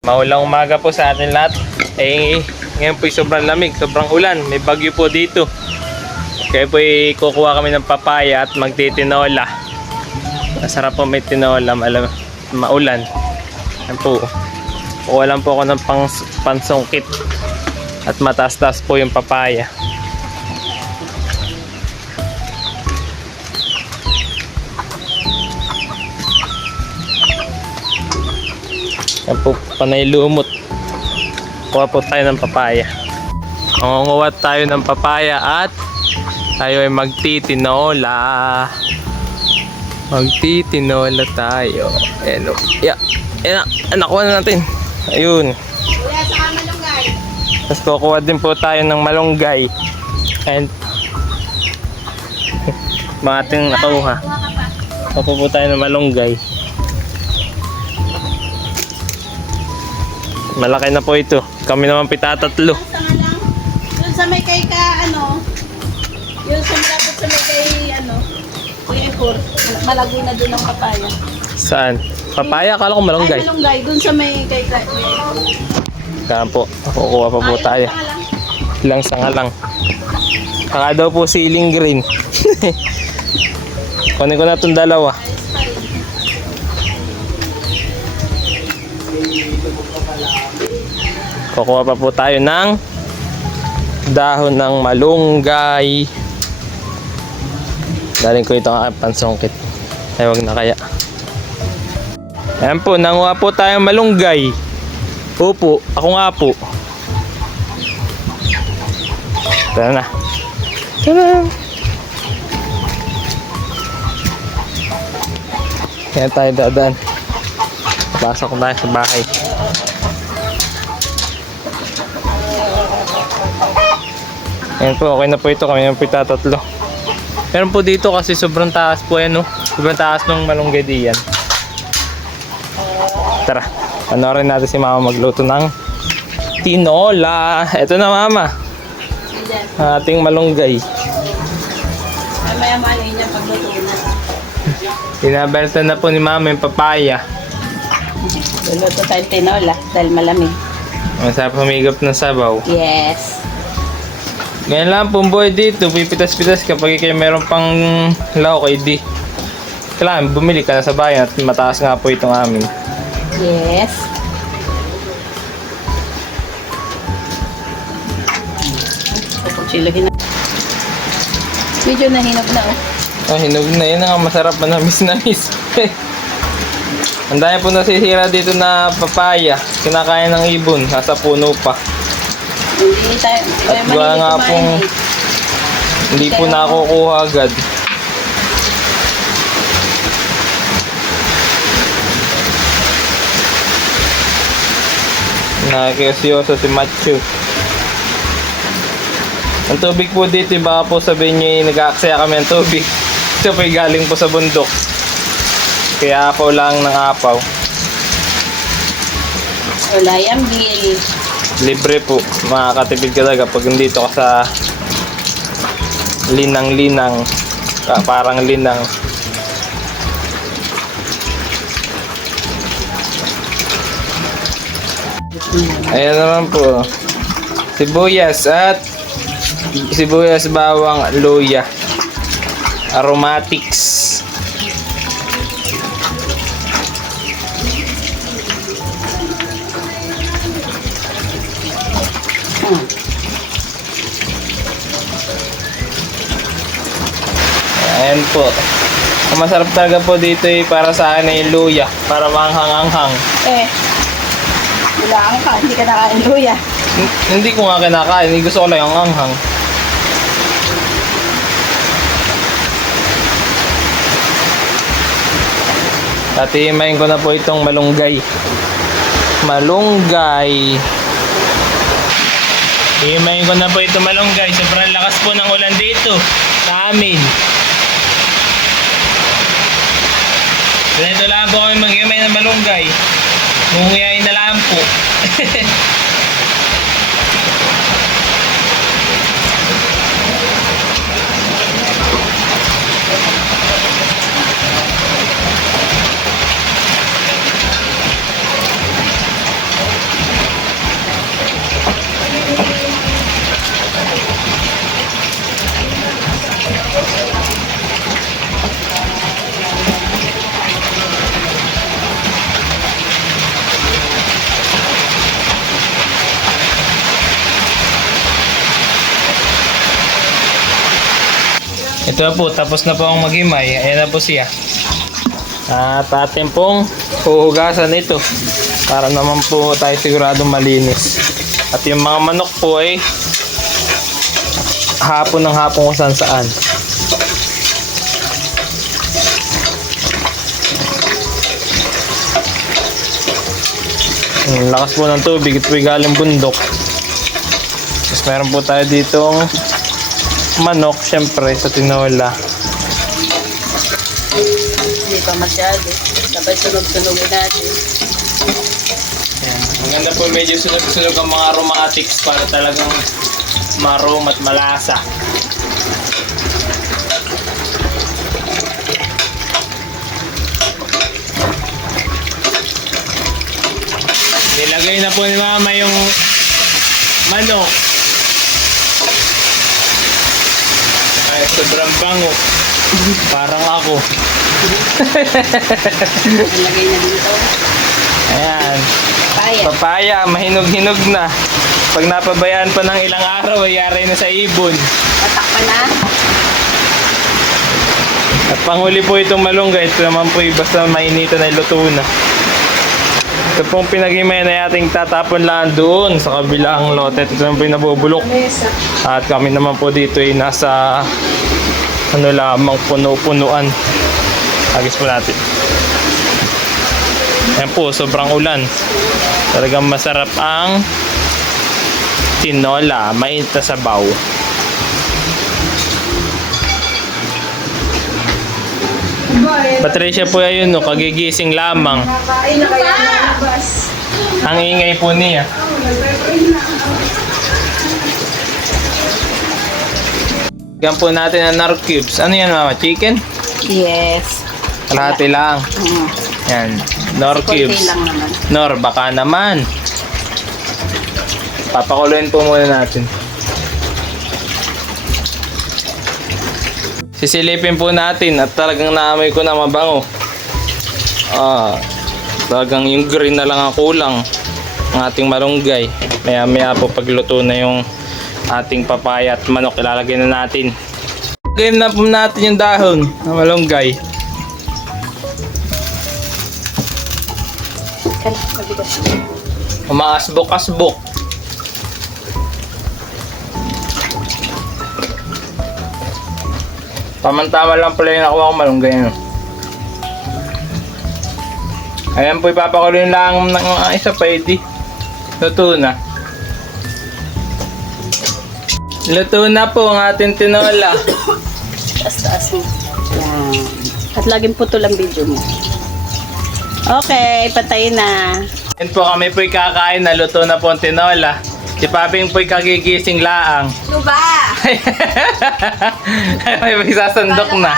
Maulang umaga po sa atin lahat. Ngayon po sobrang lamig, sobrang ulan. May bagyo po dito. Kaya po kukuha kami ng papaya at magtitinola. Masarap po may tinola, maulan. Yan po. Kukuha lang po ako ng pansungkit. At mataas-taas po yung papaya. Yan po, panay lumot. Kuha po tayo ng papaya. Mangunguha tayo ng papaya at tayo ay magtitinola. Magtitinola tayo. Ayan o. Ayan na. Nakuha na natin. Ayun. Kuya, saka malunggay. Tapos kukuha din po tayo ng malunggay. And mga ating nakuha. Kukuha po tayo ng malunggay. Malaki na po ito. Kami naman pitatatlo. Saka lang. Doon sa may kay yung sa malapit sa may kay Kuya Epor. Malago na doon ang papaya. Saan? Papaya? Akala ko malunggay. Ay, malunggay. Doon sa may kay Kuya Epor. Kaya po. Kukuha pa po tayo. Ilang sanga lang. Saka daw po siling green. Kunin ko na itong dalawa. Kukuha pa po tayo ng dahon ng malunggay. Daling ko itong aking pansungkit. Ay, wag na kaya. Ayan po, nanguha po tayong malunggay. Opo, ako nga po. Tara na. Tara. Kaya tayo dadaan. Pasok tayo sa bahay. Ayan po, okay na po ito. Kami naman po itatatlo. Meron po dito kasi sobrang taas po yan, no? Sobrang taas ng malunggay diyan. Tara, panoorin natin si mama magluto ng tinola. Ito na mama. Ang ating malunggay. Ay, maya-maya niya pagluto na. Pinabelta na po ni mama yung papaya. Luluto tayo tinola dahil malamig. Masarap humigop ng sabaw. Yes. Ngayon lang pong boy dito, pipitas-pitas kapag kayo meron pang lao kay di. Kailangan bumili ka na sa bayan at mataas nga po itong amin. Yes. Kukuchilagin na. Medyo nahinap na Oh, hinog na. Yan ang masarap, manamis-namis. Ang dami po nasisira dito na papaya. Kinakain ng ibon. Nasa puno pa. Hindi tayo. At wala nga pong hindi po nakukuha agad. Nakikisyoso si Machu. Ang tubig po dito, baka po sabihin nyo nag-aaksaya kami ng tubig. Ito po galing po sa bundok. Kaya apaw lang ng apaw. Wala yan, Bill. Libre po. Makakatipid ka talaga pag nandito ka sa linang-linang. Parang linang. Ayan naman po. Sibuyas, bawang, luya. Aromatics. Ayan po. Ang masarap talaga po dito para sa akin ay luya. Para manghang-anghang. Wala ka, hindi ka nakain luya. Hindi ko nga kinakain. Gusto ko lang yung anghang. Tatimayin ko na po itong malunggay. Himayin ko na po itong malunggay. Sobrang lakas po ng ulan dito sa amin. Ganito lang po kami maghimay ng malunggay. Munguyayin na lang po. Ito na po, tapos na po ang maghimay. Ayan na po siya. At atin pong huhugasan ito para naman po tayo siguradong malinis. At yung mga manok po ay hapon ng hapon kung saan saan. Lakas po ng tubig, ito'y galing bundok. Tapos meron po tayo ditong manok, syempre sa tinola. Hindi pa masyado. Sabay sunog-sunogin natin. Yan. Maganda po medyo sunog-sunog ang mga aromatics para talagang marom at malasa. Nilagay na po ni Mama yung manok. Ay, sobrang bango. Parang ako. Ilagay na dito. Ayan. Kaya. Papaya, mahinog-hinog na. Pag napabayaan pa ng ilang araw, ay yari na sa ibon. Patakpan na. At panghuli po itong malunggay. Ito naman po basta mainitan ay luto na. Ito pong pinag-himay na ating tatapon lang doon sa kabilang lote. Ito naman po yung nabubulok. At kami naman po dito ay nasa ano lamang puno-punuan. Agis po natin. Ayan po, sobrang ulan. Talagang masarap ang tinola, mainit na sabaw. Patricia po ayun, no, kagigising lamang. Kain na kaya nalabas. Ang ingay po niya. Yan po natin ang Nor cubes. Ano yan, Mama? Chicken? Yes. Kalahati lang. Yan. Nor Konti cubes. lang naman. Nor, baka naman. Papakuluin po muna natin. Sisilipin po natin at talagang naamoy ko na mabango. Talagang yung green na lang ang kulang ng ating malunggay. Maya maya po pagluto na yung ating papaya at manok, ilalagay na natin. Lagay na po natin yung dahon ng malunggay. Umaasbok-asbok. Tamang-tama lang pala yung nakuha ko malunggay. No? Ayan po, ipapakuloyin lang ng isa pa, edi. Luto na. Luto na po ang ating tinola. Taas-taas mo. Yan. At laging putol ang video mo. Okay, patay na. Ayan po, kami po'y kakain na luto na po ang tinola. Si Paping po'y kagigising laang. Ano ba? May sasandok na.